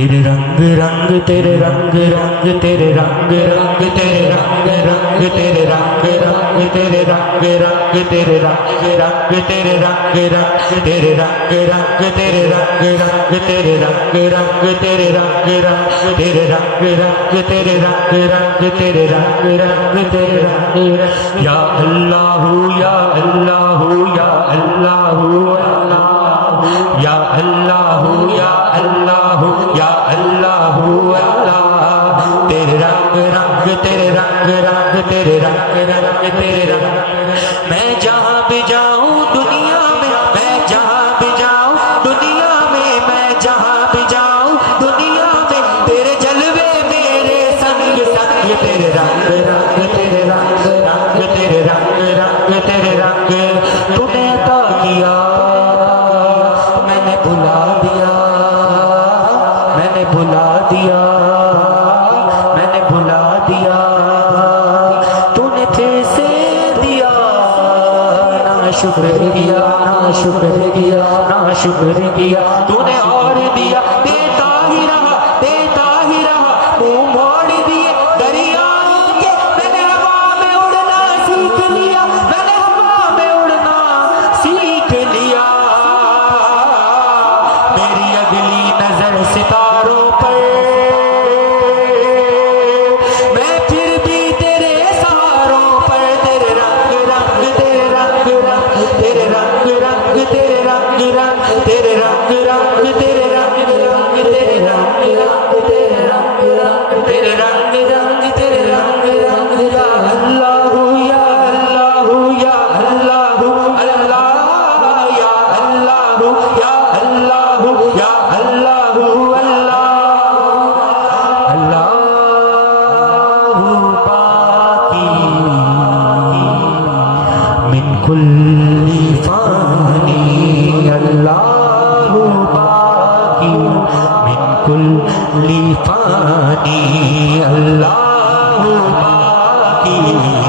تیرے رنگ رنگ تیرے رنگ رنگ تیرے رنگ رنگ تیرے رنگ رنگ تیرے رنگ رنگ تیرے رنگ رنگ تیرے رنگ رنگ تیرے رنگ رنگ تیرے رنگ رنگ تیرے رنگ رنگ تیرے رنگ رنگ تیرے رنگ رنگ تیرے رنگ رنگ تیرے رنگ رنگ تیرے رنگ رنگ تیرے رنگ یا اللہ یا اللہ یا اللہ یا اللہ یا اللہ یا اللہ اللہ تیرے رنگ رنگ تیرے رنگ رنگ تیرے رنگ رنگ تیرے رنگ میں جہاں بھی جاؤں دنیا میں میں جہاں بھی جاؤں دنیا میں میں جہاں بھی جاؤں دنیا میں تیرے جلوے میرے سنگ سنگ تیرے رنگ رنگ تیرے رنگ رنگ تیرے رنگ رنگ تیرے رنگ تو نے عطا کیا میں نے بھلا دیا میں نے بھلا دیا میں نے بھلا دیا تو نے کیسے دیا نا شکر کیا نا شکر کیا نا شکر کیا تو نے اور دیا دیتا ہی رہا منہ موڑ دیے دریاؤں کے میں نے ہوا میں اڑنا سیکھ لیا میں نے ہوا میں اڑنا سیکھ لیا میری اگلی نظر ستاروں پر میں پھر بھی تیرے سہاروں پر تیرے رنگ رنگ تیرے رنگ رنگ تیرے رنگ رنگ تیرے رنگ رنگ تیرے رنگ رنگ تیرے رنگ رنگ تیرے رنگ رنگ تیرے رنگ رنگ تیرے رنگ رنگ تیرے رنگ رنگ یا اللہ یا اللہ یا اللہ اللہ یا اللہ یا اللہ یا اللہ اللہ باقی من کل فانی اللہ باقی من کل فانی اللہ باقی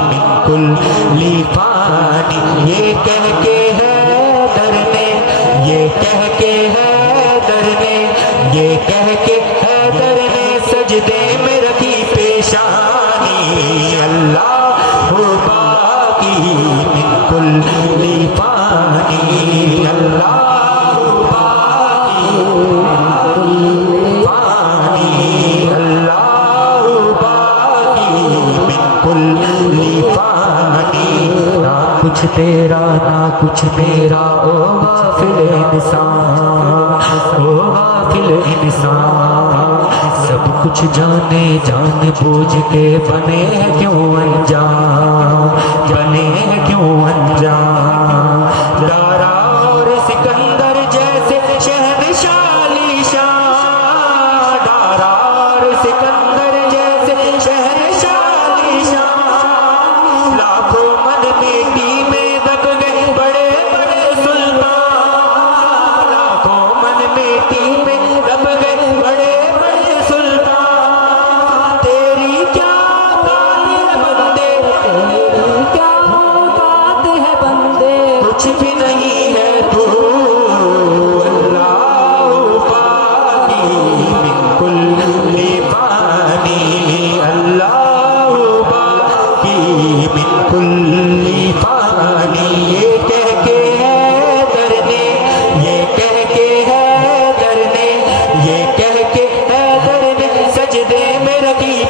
من کل فانی یہ کہہ کے ہے درنے یہ کہہ کے ہے درنے یہ کہہ کے ہے درنے سجدے میں رکھی پیشانی اللہ باقی من کل فانی اللہ باقی فانی اللہ باقی من کل فانی نہ کچھ تیرا نہ کچھ میرا او غافل انسان او غافل انسان سب کچھ جانے جان بوجھ کے بنے کیوں انجان بنے کیوں انجان دارا اور سکندر جیسے شہنشاہ علی شان دارا اور سکندر جیسے شہنشاہ علی شان لاکھوں من بیٹی میں دب گئے بڑے بڑے سلطان لاکھوں من بیٹی میں دب گئے بڑے بڑے سلطان تیری کیا بات ہے بندے تیری کیا بات ہے بندے کچھ بھی نہیں ہے تو اللہ باقی من کل فانی اللہ باقی من کل فانی یہ کہہ کے ہے درنے یہ کہہ کے ہے درنے یہ کہہ کے ہے درنے سجدے میں رکھی